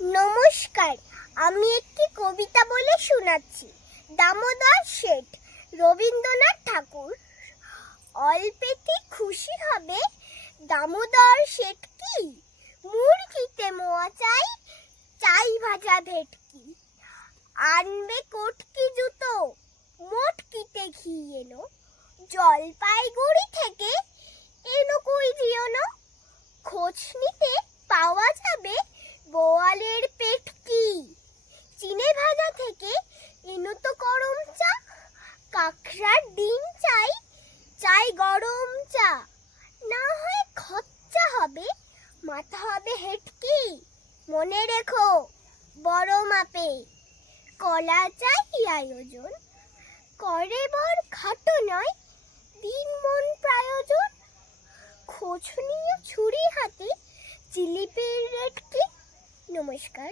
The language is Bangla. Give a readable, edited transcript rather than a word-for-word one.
নমস্কার, আমি একটি কবিতা বলে শোনাচ্ছি। দামোদর শেঠ, রবীন্দ্রনাথ ঠাকুর। অল্পেতে খুশি হবে দামোদর শেঠ কি, মুরগিতে মোয়া চাই, চাই ভাজা ভেটকি। আনবে কটকি জুতো, মোটকিতে ঘি এলো, জলপাইগুড়ি থেকে এলো কই জিওনো। খোঁজ নিতে পাওয়া যাবে বোয়ালের পেটকি। চিনে ভাজা থেকে এনো তো গরম চা, কাঁকড়ার ডিম চাই, চাই গরম চা। না হয় খরচা হবে, মাথা হবে হেটকি। মনে রেখো বড় মাপে কলা চাই আয়োজন, করে বর খাটো নয়, দিন মন প্রয়োজন। খোঁজ নিয়ে ছুরি হাতে জিলিপির রেটকি। নমস্কার।